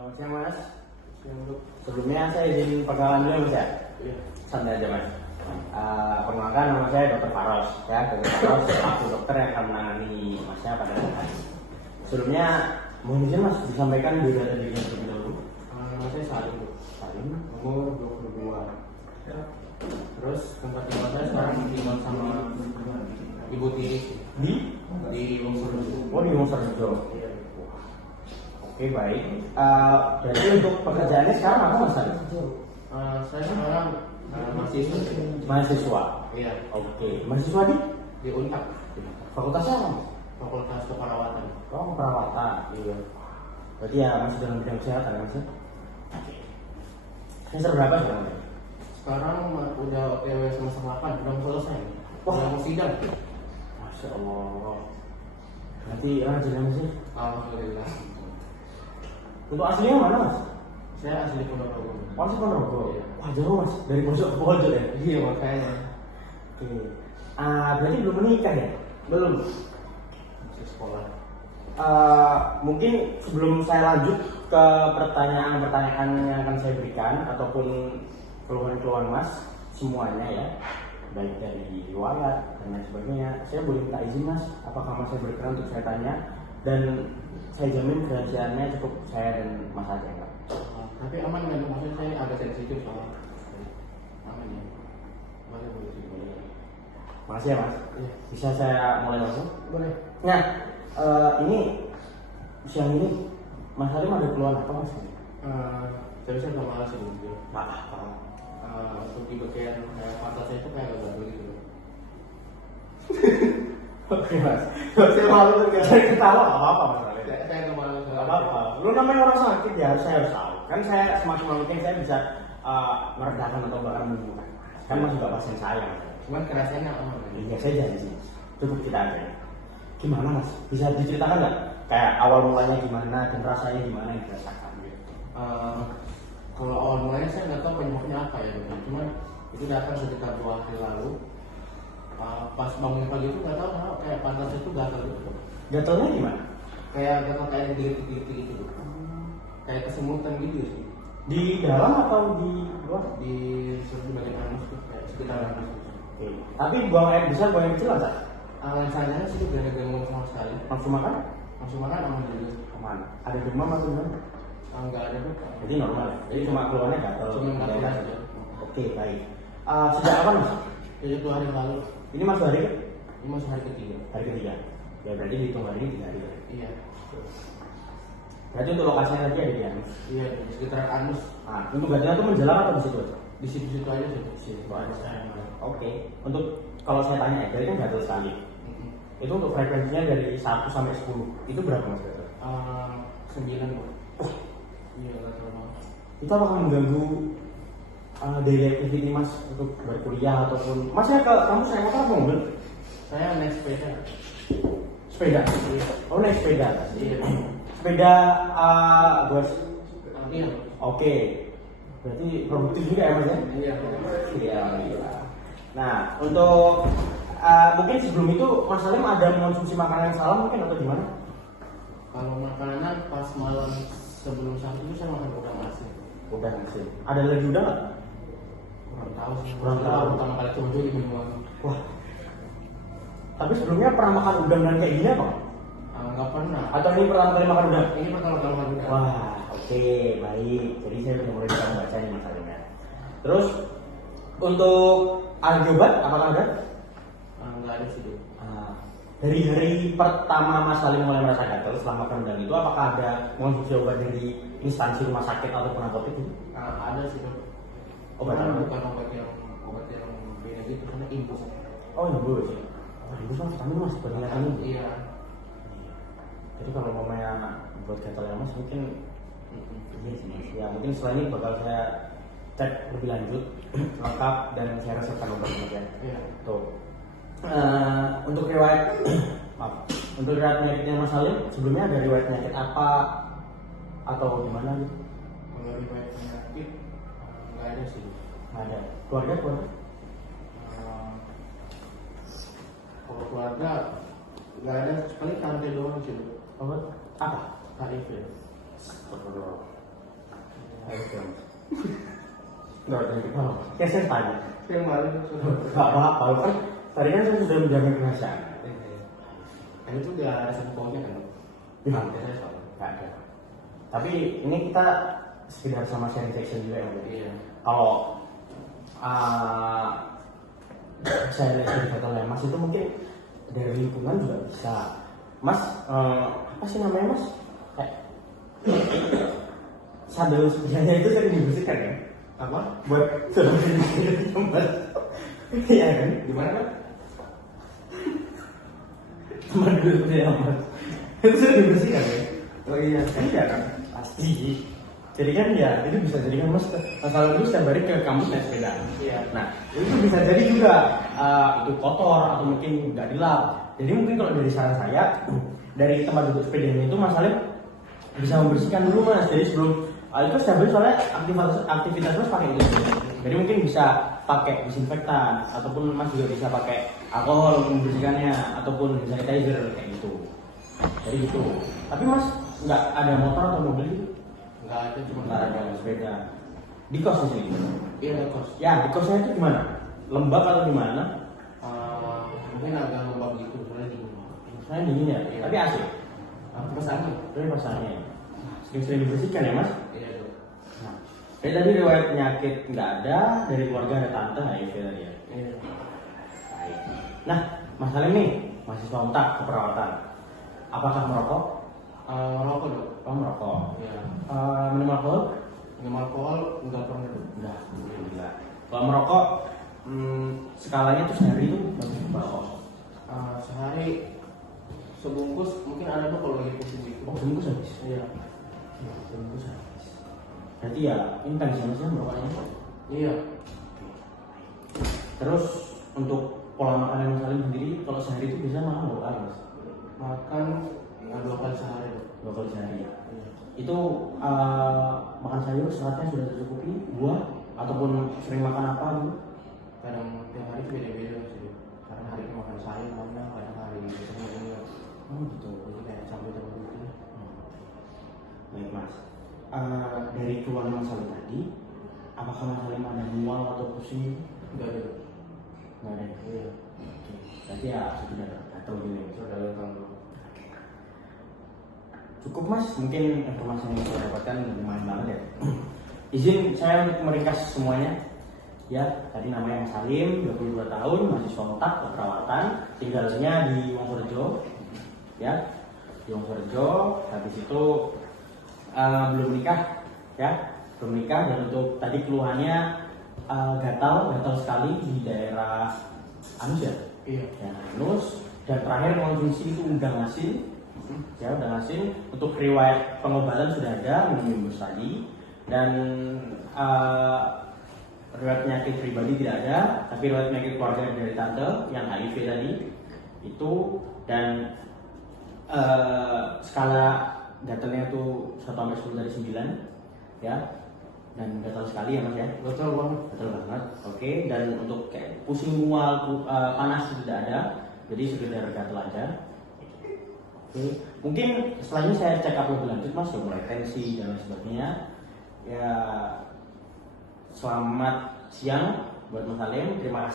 Selamat siang Mas. Siang Bro. Sebelumnya saya izin perkenalan dulu Mas ya. Iya. Santai aja Mas. Perkenalkan nama saya Dr. Faros ya. Dr. Faros aku dokter yang akan menangani Masnya pada saat hari. Sebelumnya mohon izin Mas disampaikan biodata dirinya terlebih dahulu. Nama saya Salim Bro. Salim. Umur 22. Terus tempat tinggal saya sekarang tinggal sama ibu tiri di Wonosobo. Oh di Wonosobo. Iya. Oke baik. Jadi untuk pekerjaannya sekarang apa Mas Salim? Saya sekarang mahasiswa. Mahasiswa. Iya. Oke. Mahasiswa Di Unpad. fakultasnya apa Mas? Fakultas Keperawatan. Oh perawatan. Iya. Berarti ya masih dalam bidang kesehatan ya Mas ya? Oke. Semester berapa sekarang? Sekarang udah OTW semester 8, udah mau selesai. Wah. Udah mau sidang. Masya Allah. Berarti rajin ya Mas ya? Alhamdulillah. Untuk aslinya mana Mas? Saya asli Ponorogo. Masih Ponorogo. Iya. Wah jauh Mas, dari pojok ke pojok ya. Iya makanya. Oke. Berarti belum menikah ya? Belum. Masih sekolah. Mungkin sebelum saya lanjut ke pertanyaan-pertanyaan yang akan saya berikan ataupun keluhan-keluhan Mas semuanya ya, baik dari riwayat dan lain sebagainya, saya boleh minta izin Mas, apakah Mas saya berkenan untuk saya tanya dan saya jamin kerahasiaannya cukup saya dan Mas aja Pak. Tapi aman kan? Maksudnya saya agak sensitif soalnya. Aman ya? Boleh sih. Makasih ya Mas. Iya. Bisa saya mulai langsung? Boleh. Nah, ini siang ini Mas Halim ada keluhan apa Mas? Saya bisa nggak malas sih gitu. Apa? Untuk di bagian pantatnya itu kayak agak begitu. Oke Mas. Saya malu tuh saya ketawa apa Mas Halim? Saya nggak malas. Gak apa-apa. Lu namanya orang sakit ya saya harus tahu. Kan saya semaksimal mungkin saya bisa meredakan atau bahkan menyembuhkan. Kan Mas juga pasien saya. Cuman kerasanya aman. Iya saya janji. Cukup kita aja. Gimana Mas? Bisa diceritakan nggak? Kayak awal mulanya gimana dan rasanya gimana yang dirasakan gitu? Kalau awal mulanya saya nggak tahu penyebabnya apa ya, cuman itu datang sekitar 2 hari lalu. Pas bangun pagi itu nggak tahu kenapa kayak pantat itu gatal gitu. Gatalnya gimana? Kayak gatal kayak digigit-gigit gitu. Kayak kesemutan gitu sih. Di dalam atau di luar? Di bagian anus tuh kayak sekitar anus gitu. Oke. Tapi buang air besar, buang air kecil nggak? Alasannya sih gak ada gangguan sama sekali. Langsung makan? Langsung makan aman dulu. Aman. Ada demam atau gimana? Enggak ada tuh. Jadi normal ya? Jadi cuma keluarnya gatal. Cuma gatal aja. Oke baik. Sejak kapan Mas? Jadi 2 hari lalu. Ini masuk hari ke? Ini masih hari ketiga. Hari ketiga. Ya berarti dihitung hari ini 3 hari. Ya? Iya. Berarti untuk lokasinya tadi ada di anus. Iya di sekitar anus. Untuk gatalnya itu menjelang atau di situ aja? Di situ-situ aja sih. Di situ aja. Oke. Untuk kalau saya tanya, jadi kan gatal sekali. Itu untuk frekuensinya dari 1 sampai 10. Itu berapa Mas gatal? 9 kok. Iya nggak terlalu. Itu apakah mengganggu daily activity Mas untuk berkuliah ataupun Masnya ke kampus naik motor apa mobil? Saya naik sepeda. Sepeda. Iya. Oh naik sepeda. Iya. Sepeda bos. Iya. Oke. Berarti produktif juga ya Mas ya? Iya. Iya. Nah untuk mungkin sebelum itu Mas Salim ada mengonsumsi makanan yang salah mungkin atau gimana? Kalau makanan pas malam sebelum saat itu saya makan udang asin. Udang asin. Ada lagi udang nggak? Kurang tahu sih. Kurang tahu. Pertama kali coba di minuman. Wah. Tapi sebelumnya pernah makan udang dan kayak gini apa? Nggak pernah. Atau ini pertama kali makan udang? Ini pertama kali makan udang. Wah, oke, baik. Jadi saya udah mulai bisa membaca ini Mas Salim ya. Terus untuk alergi obat apakah ada? Nggak ada sih. Dari hari pertama Mas Salim mulai merasa gatal setelah makan udang itu apakah ada mengonsumsi obat dari instansi rumah sakit ataupun apotek itu? Ada sih dok. Obat Cuman apa? bukan obat yang beda gitu, karena infus. Oh iya bu sih. Oh ibu mas, kami mas peringatan ibu. Iya. Jadi kalau mamanya buat gatal Mas mungkin iya sih Mas. Ya mungkin setelah ini bakal saya cek lebih lanjut lengkap dan saya resepkan obatnya ya. Iya. Tuh. Untuk riwayat maaf, untuk riwayat penyakitnya Mas Salim sebelumnya ada riwayat penyakit apa atau gimana gitu? Kalau riwayat penyakit nggak ada sih. Nggak ada. Keluarga? Kalau keluarga nggak ada, paling tante doang sih. Oh, apa? HIV. Nggak ada kepala. Kayak saya tanya. Yang malam sudah. Gak apa-apa, kan tadi kan saya sudah menjamin kerahasiaan. Kan itu nggak ada satu pohonnya kan? Iya. Lantai saya soalnya. Gak ada. Tapi ini kita sekedar sama sharing section juga ya. Iya. Kalau saya lihat dari kata Mas itu mungkin dari lingkungan juga bisa. Mas, apa sih namanya Mas? Kayak sadel sepedanya itu sering dibersihkan ya? Apa? Buat sadel sepedanya Mas. Iya kan? Gimana kan? Teman dulu sepedanya Mas. Itu sering dibersihkan ya? Oh iya. Iya kan? Pasti. Jadi kan ya, itu bisa jadi kan Mas, masalah itu setiap hari ke kampus naik sepeda. Iya. Nah, itu bisa jadi juga itu kotor atau mungkin nggak dilap. Jadi mungkin kalau dari saran saya, dari tempat duduk sepedanya itu masalahnya bisa membersihkan dulu Mas. Jadi sebelum itu setiap hari soalnya aktivitas Mas pakai itu. Jadi mungkin bisa pakai disinfektan ataupun Mas juga bisa pakai alkohol untuk membersihkannya ataupun sanitizer kayak gitu. Jadi gitu. Tapi Mas nggak ada motor atau mobil gitu? Nggak ada, cuma Nggak ada sepeda. Di kos di sini. Iya ada kos. Ya, di kosnya itu gimana? Lembab atau gimana? Mungkin agak lembab gitu, soalnya dingin. Soalnya dingin ya, Iya. tapi AC. Pas angin. Tapi pasarnya sering-sering dibersihkan ya Mas? Iya dok. Nah, jadi tadi riwayat penyakit nggak ada, dari keluarga ada tante HIV tadi ya. Iya. Baik. Nah, Mas Salim nih, mahasiswa untak keperawatan. Apakah merokok? Rokok dok. Oh, merokok. Iya. Minum alkohol? Minum alkohol nggak pernah dok. Enggak, alhamdulillah. Kalau merokok, skalanya tuh sehari itu berapa? Sehari sebungkus mungkin ada tuh kalau lagi pusing gitu. Oh, bungkus habis. Iya. Bungkus habis. Berarti ya intens ya Mas ya merokoknya. Iya. Terus untuk pola makan Mas Salim sendiri, kalau sehari itu bisa makan berapa kali Mas? Makan 2 kali sehari dok. 2 kali sehari ya. Iya. Itu makan sayur seratnya sudah tercukupi, buah ataupun sering makan apa gitu? Kadang tiap hari itu beda-beda sih dok. Kadang hari itu makan sayur banyak, kadang hari itu enggak. Oh gitu. Jadi kayak sampai terlalu gitu. Baik Mas. Dari keluhan Mas Salim tadi, apakah Mas Salim ada mual atau pusing? Enggak ada dok. Nggak ada. Iya. Oke. Berarti ya sudah gatel gitu ya. Sudah tahu. Cukup Mas, mungkin informasi yang saya dapatkan lumayan banget ya. Izin saya untuk meringkas semuanya. Ya, tadi namanya Mas Salim, 22 tahun, mahasiswa untak keperawatan, tinggalnya di Wonorejo. Ya, di Wonorejo. Habis itu belum menikah, ya, belum menikah. Dan untuk tadi keluhannya gatal sekali di daerah anus ya. Iya. Ya, anus. Dan terakhir konsumsi itu udang asin. Ya, udang asin. Untuk riwayat pengobatan sudah ada, minum imbus tadi. Dan riwayat penyakit pribadi tidak ada, tapi riwayat penyakit keluarga dari tante yang HIV tadi itu. Dan skala gatalnya itu 1 sampai 10 dari 9 ya. Dan gatal sekali ya Mas ya. Gatal banget. Gatal banget. Oke, dan untuk kayak pusing mual, panas tidak ada. Jadi sekedar gatal aja. Oke, mungkin setelah ini saya cek up lebih lanjut Mas, mulai tensi dan lain sebagainya. Ya, selamat siang buat Mas Salim, terima kasih.